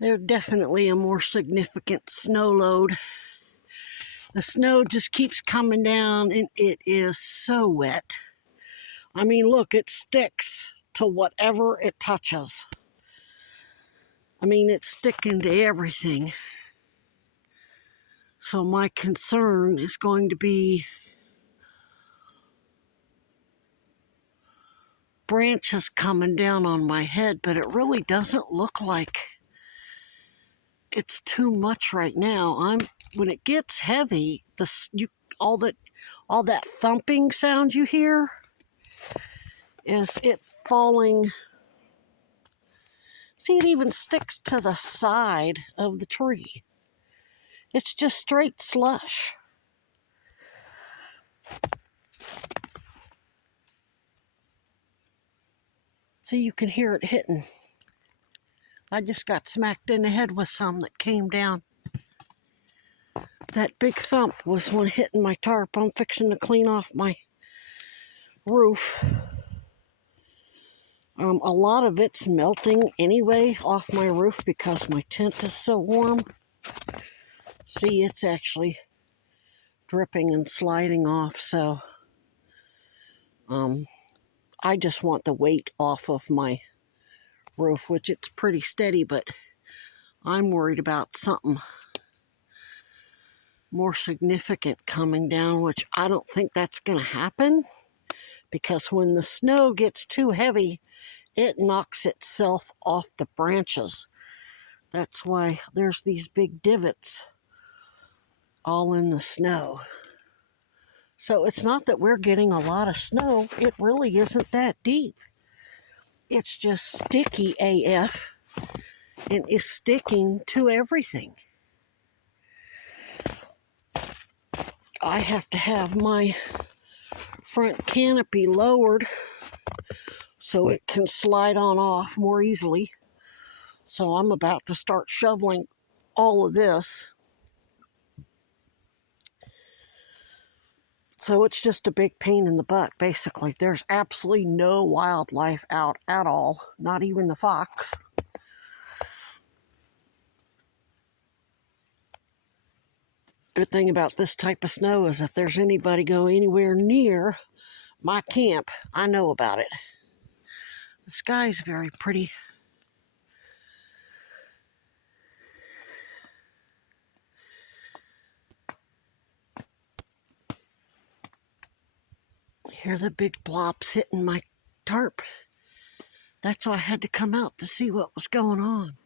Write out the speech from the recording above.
They're definitely a more significant snow load. The snow just keeps coming down and it is so wet. I mean, look, it sticks to whatever it touches. I mean, it's sticking to everything. So my concern is going to be branches coming down on my head, but it really doesn't look like it's too much right now. When it gets heavy, all that thumping sound you hear is it falling. See, it even sticks to the side of the tree. It's just straight slush. So you can hear it hitting. I just got smacked in the head with some that came down. That big thump was one hitting my tarp. I'm fixing to clean off my roof. A lot of it's melting anyway off my roof because my tent is so warm. See, it's actually dripping and sliding off, so I just want the weight off of my roof, which it's pretty steady, but I'm worried about something more significant coming down, which I don't think that's going to happen, because when the snow gets too heavy, it knocks itself off the branches. That's why there's these big divots all in the snow. So it's not that we're getting a lot of snow. It really isn't that deep. It's just sticky AF and is sticking to everything. I have to have my front canopy lowered so it can slide on off more easily. So I'm about to start shoveling all of this. So it's just a big pain in the butt, basically. There's absolutely no wildlife out at all, not even the fox. Good thing about this type of snow is if there's anybody go anywhere near my camp, I know about it. The sky's very pretty. Hear the big blobs hitting my tarp. That's why I had to come out to see what was going on.